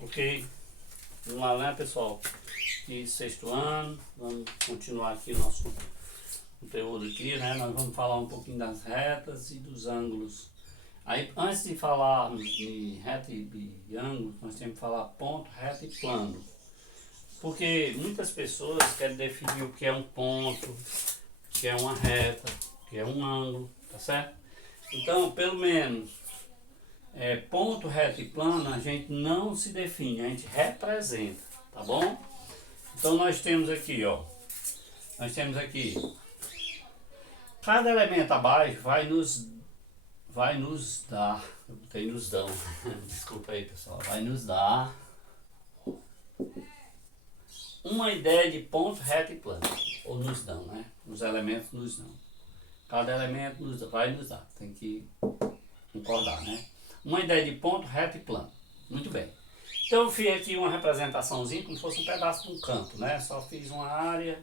Ok, vamos lá, né, pessoal? E sexto ano, vamos continuar aqui o nosso conteúdo aqui, né? Nós vamos falar um pouquinho das retas e dos ângulos. Aí, antes de falarmos de reta e ângulo, nós temos que falar ponto, reta e plano. Porque muitas pessoas querem definir o que é um ponto, o que é uma reta, o que é um ângulo, tá certo? Então, pelo menos, ponto, reta e plano, a gente não se define, a gente representa, tá bom? Então nós temos aqui, ó, cada elemento abaixo vai nos dar, eu botei nos dão, desculpa aí pessoal, vai nos dar uma ideia de ponto, reta e plano, ou nos dão, né? Os elementos nos dão. Cada elemento vai nos dar, tem que concordar, né? Uma ideia de ponto, reta e plano. Muito bem. Então eu fiz aqui uma representaçãozinha como se fosse um pedaço de um campo, né? Só fiz uma área,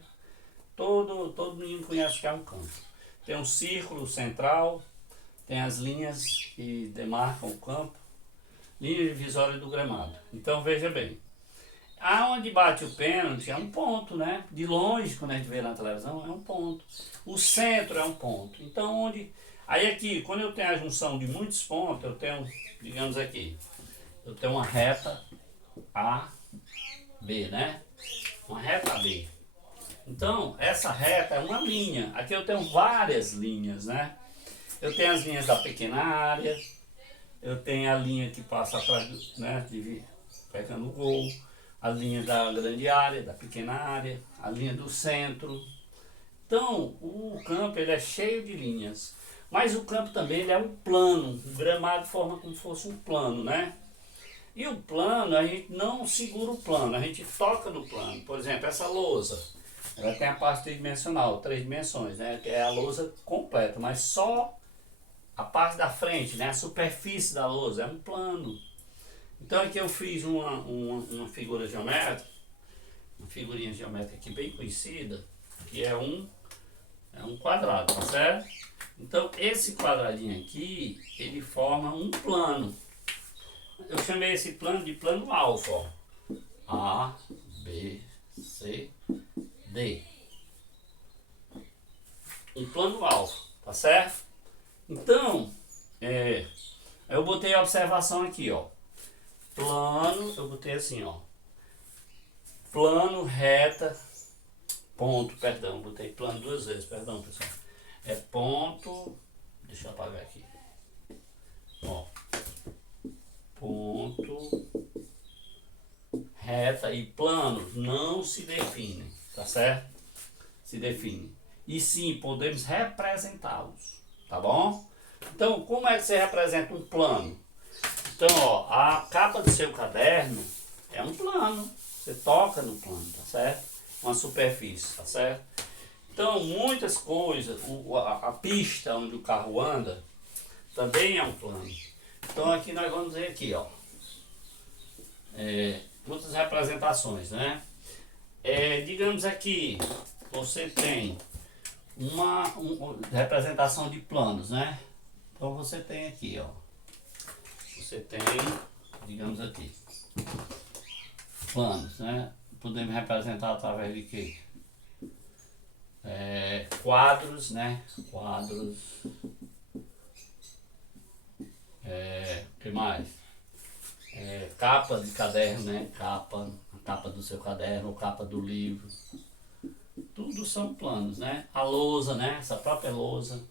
todo menino conhece o que é um campo. Tem um círculo central, tem as linhas que demarcam o campo, linha divisória do gramado. Então veja bem, aonde bate o pênalti é um ponto, né? De longe, quando a gente vê na televisão, é um ponto. O centro é um ponto. Então onde... Aí aqui, quando eu tenho a junção de muitos pontos, eu tenho, digamos aqui, eu tenho uma reta A, B, né? Uma reta B. Então, essa reta é uma linha. Aqui eu tenho várias linhas, né? Eu tenho as linhas da pequena área, eu tenho a linha que passa atrás, né? Pegando o gol, a linha da grande área, da pequena área, a linha do centro. Então, o campo ele é cheio de linhas. Mas o campo também ele é um plano. O gramado forma como se fosse um plano, né? E o plano, a gente não segura o plano, a gente toca no plano. Por exemplo, essa lousa, ela tem a parte tridimensional, 3 dimensões, né? Que é a lousa completa, mas só a parte da frente, né? A superfície da lousa é um plano. Então aqui eu fiz uma figura geométrica, uma figurinha geométrica aqui bem conhecida, que é um quadrado, tá certo? Então esse quadradinho aqui, ele forma um plano. Eu chamei esse plano de plano alfa, ó. A, B, C, D. Um plano alfa, tá certo? Então, eu botei a observação aqui, ó. Plano, eu botei assim, ó. Plano, reta, ponto, perdão, botei plano 2 vezes, perdão pessoal. É ponto, deixa eu apagar aqui. Ó. Ponto, reta e plano não se definem, tá certo? Se definem. E sim, podemos representá-los, tá bom? Então, como é que você representa um plano? Então, ó, a capa do seu caderno é um plano. Você toca no plano, tá certo? Uma superfície, tá certo? Então, muitas coisas, a pista onde o carro anda também é um plano. Então aqui nós vamos ver aqui, ó, muitas representações, né? Digamos aqui, você tem uma representação de planos, né? Então você tem aqui, ó, você tem, digamos aqui, planos, né? Podemos representar através de quê? Quadros, né? Quadros. Que mais? Capa de caderno, né? A capa do seu caderno, capa do livro. Tudo são planos, né? A lousa, né? Essa própria lousa.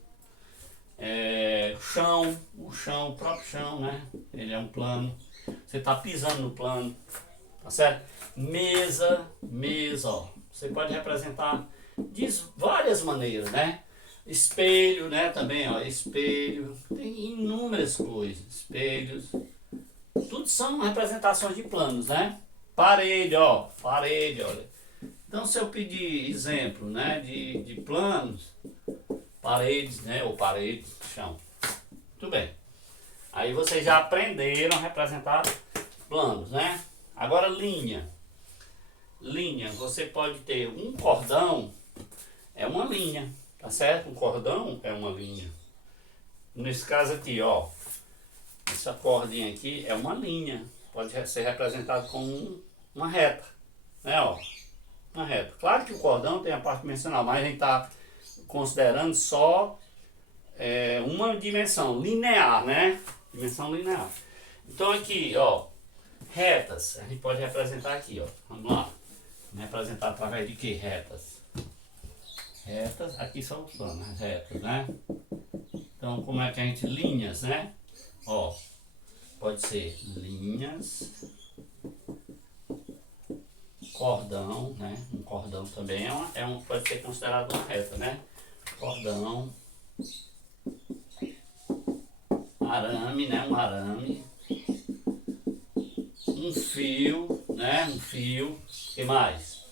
O próprio chão, né? Ele é um plano. Você está pisando no plano, tá certo? Mesa, ó. Você pode representar de várias maneiras, né? Espelho, né? Também, ó, espelho. Tem inúmeras coisas. Espelhos. Tudo são representações de planos, né? Parede, ó. Parede, olha. Então, se eu pedir exemplo, né? De planos, paredes, né? Ou paredes, chão. Tudo bem. Aí vocês já aprenderam a representar planos, né? Agora, linha. Linha, você pode ter um cordão, é uma linha. Tá certo? Um cordão é uma linha. Nesse caso aqui, ó. Essa cordinha aqui é uma linha. pode ser representado como uma reta, né, ó, uma reta. Claro que o cordão tem a parte dimensional, mas a gente está considerando só uma dimensão linear, né? Dimensão linear. Então aqui, ó, retas, a gente pode representar aqui, ó. Vamos lá. Vamos representar através de que retas? Retas, aqui são as retas, né? Então como é que a gente... linhas, né? Ó, pode ser linhas, cordão, né? Um cordão também pode ser considerado uma reta, né? Cordão, arame, né? Um arame, um fio, né? Um fio, o que mais?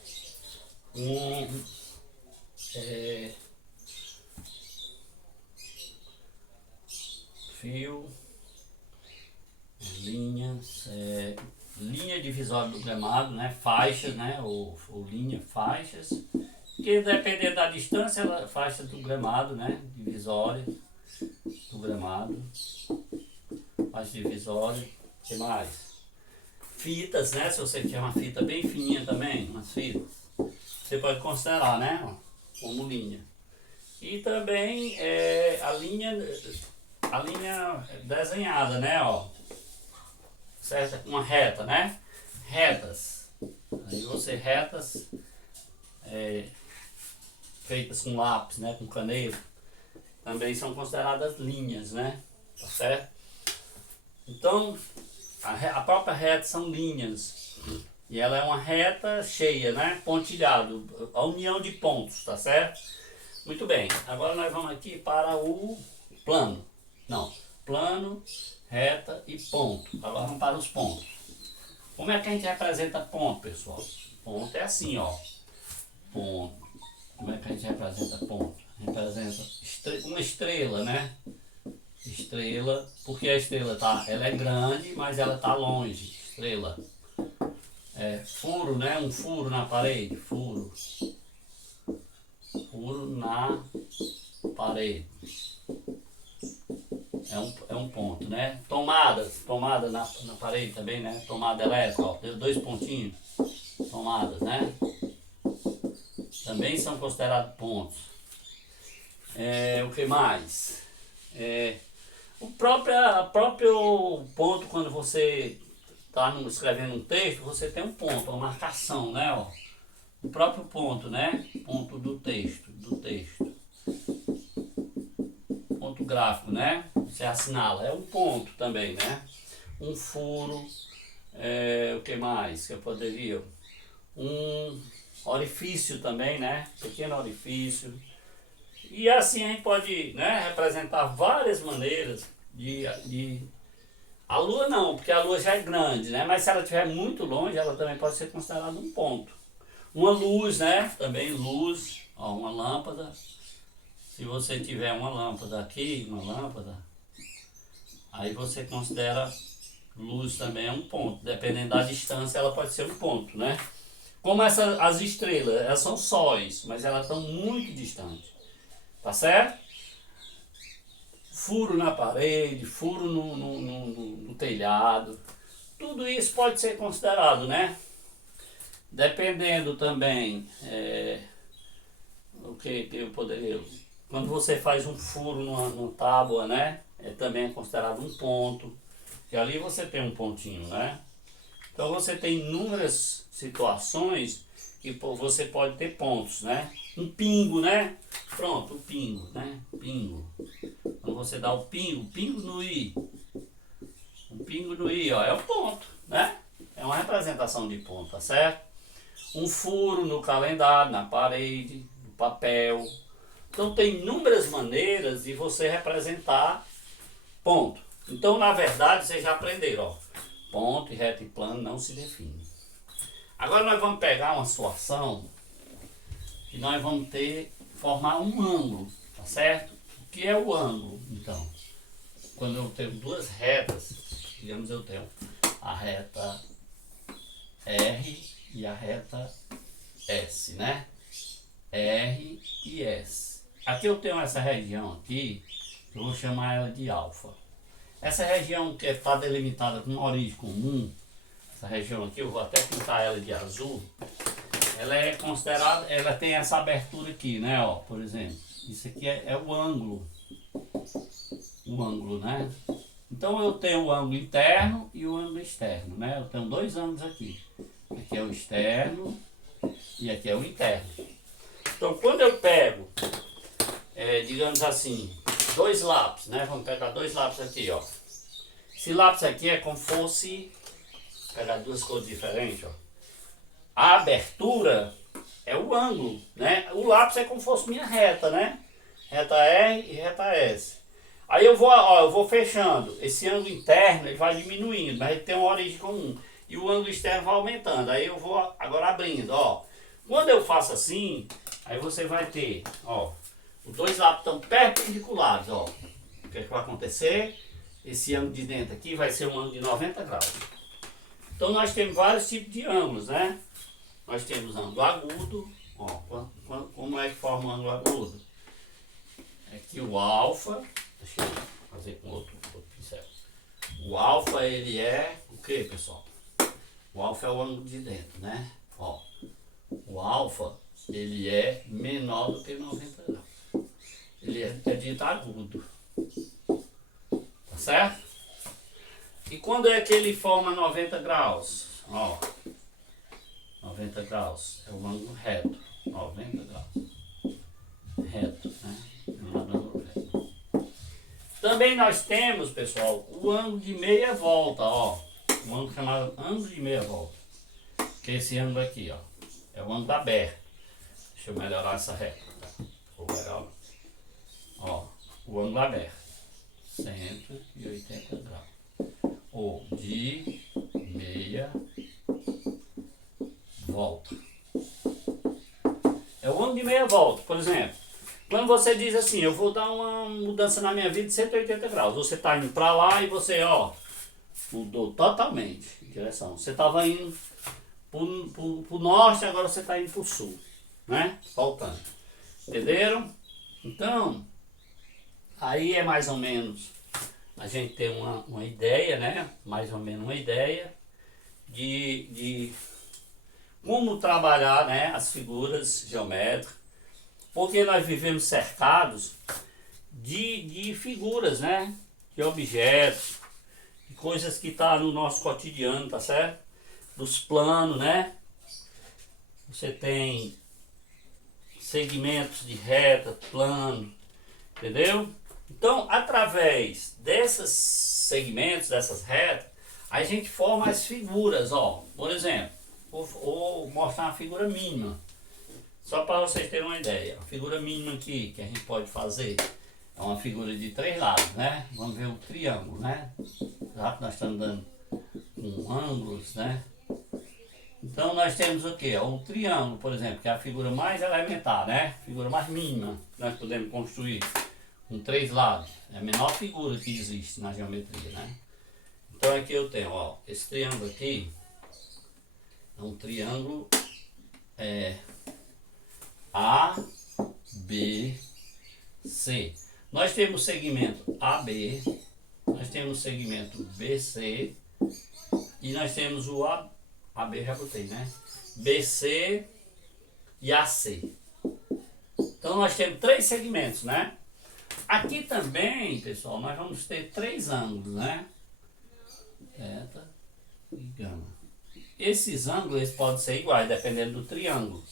Fio, linhas, linha divisória do gramado, né? Faixas, né? Ou linha, faixas, que dependendo da distância, faixa do gramado, né? Divisória do gramado, faixa divisória, o que mais? Fitas, né? Se você quer uma fita bem fininha também, umas fitas, você pode considerar, né? Como linha. E também a linha desenhada, né? Ó, certo? Uma reta, né? Retas. Aí você retas feitas com lápis, né? Com caneta, também são consideradas linhas, né? Tá certo? Então a própria reta são linhas. E ela é uma reta cheia, né? Pontilhado, a união de pontos, tá certo? Muito bem, agora nós vamos aqui para o plano. Não, plano, reta e ponto. Agora vamos para os pontos. Como é que a gente representa ponto, pessoal? Ponto é assim, ó. Ponto. Como é que a gente representa ponto? Representa uma estrela, né? Estrela, porque a estrela ela é grande, mas ela está longe. Estrela. Furo, né? Um furo na parede. Furo. Furo na parede. É um ponto, né? Tomada na parede também, né? Tomada elétrica, ó, deu 2 pontinhos. Tomadas, né? Também são considerados pontos. O que mais? O próprio ponto, quando você está escrevendo um texto, você tem um ponto, uma marcação, né? Ó. O próprio ponto, né? Ponto do texto. Ponto gráfico, né? Você assinala, é um ponto também, né? Um furo, o que mais que eu poderia? Um orifício também, né? Pequeno orifício. E assim a gente pode, né, representar várias maneiras de... A lua não, porque a lua já é grande, né? Mas se ela estiver muito longe, ela também pode ser considerada um ponto. Uma luz, né? Também luz, ó, uma lâmpada. Se você tiver uma lâmpada aqui, aí você considera luz também é um ponto. Dependendo da distância, ela pode ser um ponto, né? Como as estrelas, elas são sóis, mas elas estão muito distantes. Tá certo? Furo na parede, furo no telhado. Tudo isso pode ser considerado, né? Dependendo também o que eu poderia... Quando você faz um furo numa tábua, né? Também é considerado um ponto. E ali você tem um pontinho, né? Então você tem inúmeras situações que você pode ter pontos, né? Um pingo, né? Pronto, o pingo, né? Pingo. Quando você dá o pingo no i. Um pingo no i, ó, é um ponto, né? É uma representação de ponto, tá certo? Um furo no calendário, na parede, no papel. Então tem inúmeras maneiras de você representar ponto. Então, na verdade, vocês já aprenderam, ó. Ponto, reto e plano não se define. Agora nós vamos pegar uma situação e nós vamos formar um ângulo, tá certo? O que é o ângulo, então? Quando eu tenho duas retas, digamos eu tenho a reta R e a reta S, né? R e S. Aqui eu tenho essa região aqui, eu vou chamar ela de alfa. Essa região que está delimitada com uma origem comum, essa região aqui, eu vou até pintar ela de azul. Ela é considerada, ela tem essa abertura aqui, né, ó, por exemplo. Isso aqui é o ângulo. O ângulo, né? Então eu tenho o ângulo interno e o ângulo externo, né? Eu tenho dois ângulos aqui. Aqui é o externo e aqui é o interno. Então quando eu pego, digamos assim, dois lápis, né? Vamos pegar dois lápis aqui, ó. Esse lápis aqui é como fosse, pegar duas cores diferentes, ó. A abertura é o ângulo, né? O lápis é como fosse minha reta, né? Reta R e reta S. Aí eu vou fechando. Esse ângulo interno ele vai diminuindo, mas ele tem uma origem comum. E o ângulo externo vai aumentando. Aí eu vou agora abrindo, ó. Quando eu faço assim, aí você vai ter, ó, os dois lápis estão perpendiculares, ó. O que é que vai acontecer? Esse ângulo de dentro aqui vai ser um ângulo de 90 graus. Então nós temos vários tipos de ângulos, né? Nós temos ângulo agudo, ó. Como é que forma o ângulo agudo? Aqui o alfa, deixa eu fazer com outro pincel. O alfa ele é o que, pessoal? O alfa é o ângulo de dentro, né? Ó, o alfa ele é menor do que 90 graus. Ele é dito agudo. Tá certo? E quando é que ele forma 90 graus? Ó, 90 graus é o ângulo reto. 90 graus. Reto, né? Também nós temos, pessoal, o ângulo de meia volta, ó. Um ângulo chamado ângulo de meia volta. Que é esse ângulo aqui, ó. É o ângulo aberto. Deixa eu melhorar essa reta. Ficou legal. Ó, o ângulo aberto. 180 graus. Ou de meia volta. É o ângulo de meia volta, por exemplo. Quando você diz assim, eu vou dar uma mudança na minha vida de 180 graus. Você está indo para lá e você, ó, mudou totalmente de direção. Você estava indo para o norte, agora você está indo para o sul, né? Voltando. Entenderam? Então, aí é mais ou menos, a gente tem uma ideia, né? Mais ou menos uma ideia de como trabalhar, né, as figuras geométricas. Porque nós vivemos cercados de figuras, né? De objetos, de coisas que estão no nosso cotidiano, tá certo? Dos planos, né? Você tem segmentos de reta, plano, entendeu? Então, através desses segmentos, dessas retas, a gente forma as figuras, ó. Por exemplo, vou mostrar uma figura mínima. Só para vocês terem uma ideia, a figura mínima aqui que a gente pode fazer é uma figura de 3 lados, né? Vamos ver o triângulo, né? Já que nós estamos dando com ângulos, né? Então nós temos o que? O triângulo, por exemplo, que é a figura mais elementar, né? Figura mais mínima que nós podemos construir com 3 lados. É a menor figura que existe na geometria, né? Então aqui eu tenho, ó, esse triângulo aqui é um triângulo A, B, C. Nós temos o segmento AB, nós temos o segmento BC e nós temos o AB, já botei, né? BC e AC. Então nós temos 3 segmentos, né? Aqui também, pessoal, nós vamos ter 3 ângulos, né? Θ e gama. Esses ângulos eles podem ser iguais, dependendo do triângulo.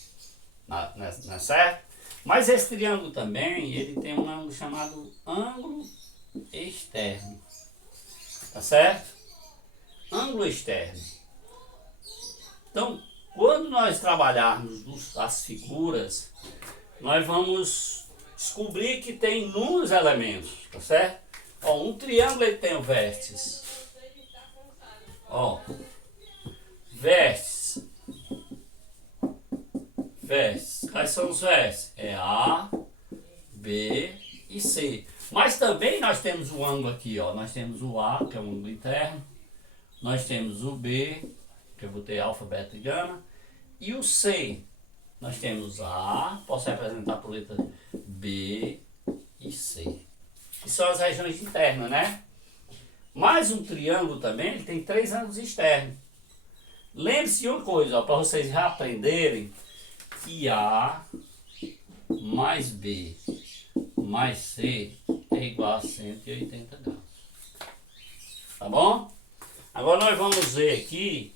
Não é certo? Mas esse triângulo também, ele tem um ângulo chamado ângulo externo. Tá certo? Ângulo externo. Então, quando nós trabalharmos as figuras, nós vamos descobrir que tem inúmeros elementos, tá certo? Ó, um triângulo ele tem o vértices. Ó, vértices. Vértices. Quais são os vértices? É A, B e C. Mas também nós temos o ângulo aqui, ó. Nós temos o A, que é o ângulo interno. Nós temos o B, que eu botei alfa, beta e gama. E o C. Nós temos A, posso representar por letra B e C. Que são as regiões internas, né? Mas um triângulo também, ele tem 3 ângulos externos. Lembre-se de uma coisa, para vocês já aprenderem que A mais B mais C é igual a 180 graus. Tá bom? Agora nós vamos ver aqui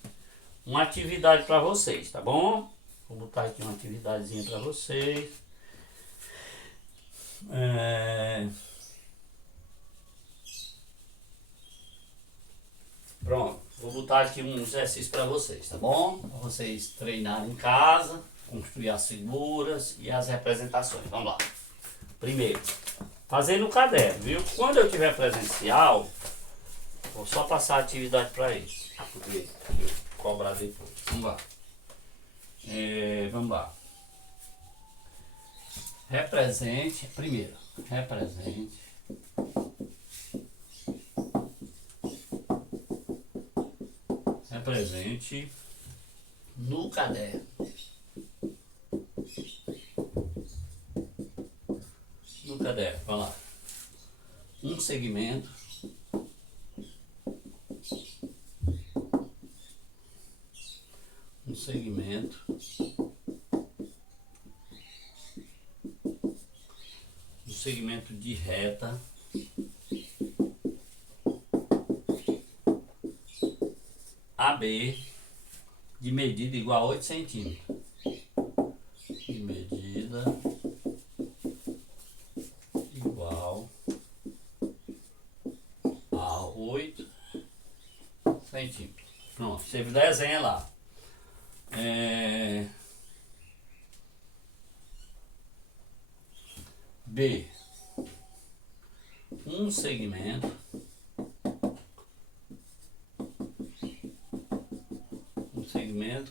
uma atividade para vocês, tá bom? Vou botar aqui uma atividadezinha para vocês. Pronto, vou botar aqui um exercício para vocês, tá bom? Para vocês treinarem em casa, construir as figuras e as representações. Vamos lá. Primeiro, fazer no caderno, viu? Quando eu tiver presencial, vou só passar a atividade para eles. Porque eu cobrar depois. Vamos lá. Vamos lá. Represente, primeiro, represente no caderno. No caderno, vamos lá. Um segmento. Um segmento. Um segmento de reta. AB de medida igual a 8 centímetros. De medida igual a 8 centímetros. Pronto, você desenha lá. B, um segmento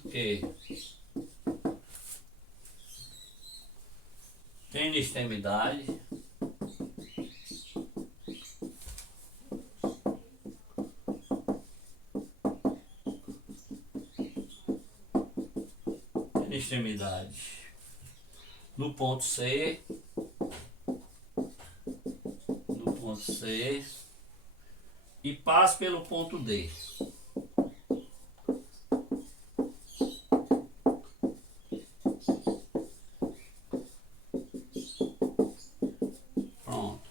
que tem extremidade no ponto C, e passa pelo ponto D. Pronto.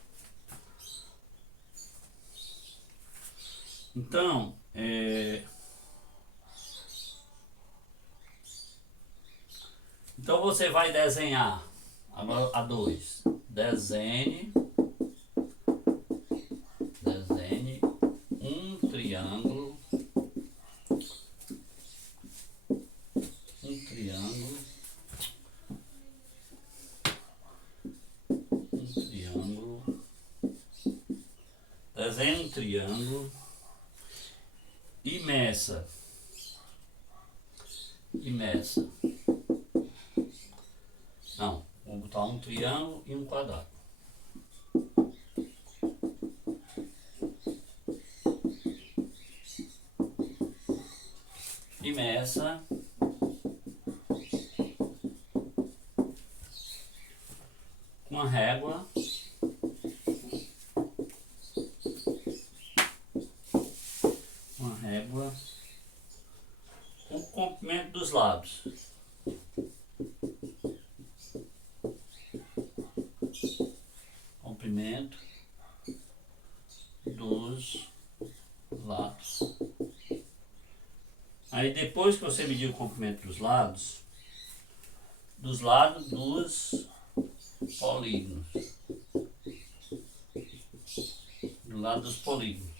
Então você vai desenhar a 2. Desenhe um triângulo. Desenhe um triângulo e meça. Não, vou botar um triângulo e um quadrado. E meça com a régua o comprimento dos lados. Comprimento dos lados. Aí depois que você medir o comprimento dos lados dos polígonos. Do lado dos polígonos.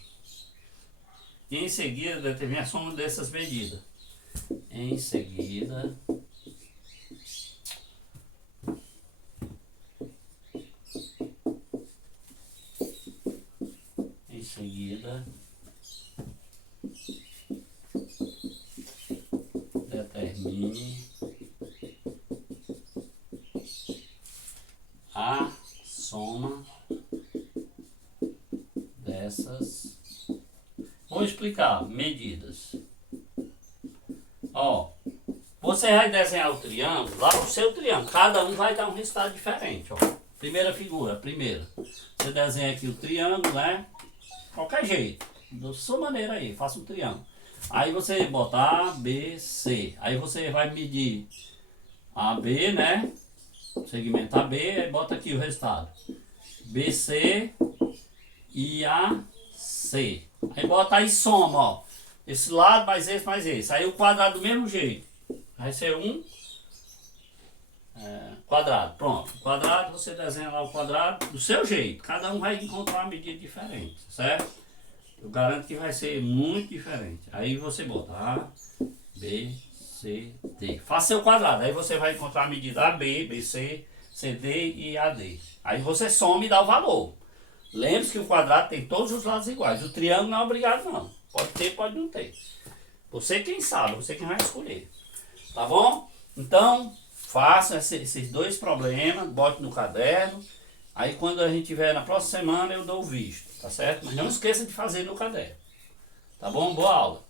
E em seguida determine a soma dessas medidas. Em seguida, determine a soma dessas. Vou explicar medidas. Ó, você vai desenhar o triângulo, lá o seu triângulo, cada um vai dar um resultado diferente, ó. Primeira figura, você desenha aqui o triângulo, né? Qualquer jeito, da sua maneira aí, faça um triângulo. Aí você bota A, B, C. Aí você vai medir AB, né? Segmento AB, aí bota aqui o resultado. BC e AC. Aí bota aí soma, ó. Esse lado mais esse mais esse. Aí o quadrado do mesmo jeito. Vai ser um quadrado. Pronto. O quadrado, você desenha lá o quadrado do seu jeito. Cada um vai encontrar uma medida diferente, certo? Eu garanto que vai ser muito diferente. Aí você bota A, B, C, D. Faça seu quadrado. Aí você vai encontrar a medida AB, BC, CD e AD. Aí você soma e dá o valor. Lembre-se que o quadrado tem todos os lados iguais. O triângulo não é obrigado não. Pode ter, pode não ter. Você quem sabe, você quem vai escolher. Tá bom? Então, faça esses dois problemas, bote no caderno. Aí quando a gente tiver na próxima semana eu dou o visto, tá certo? Mas não esqueça de fazer no caderno. Tá bom? Boa aula.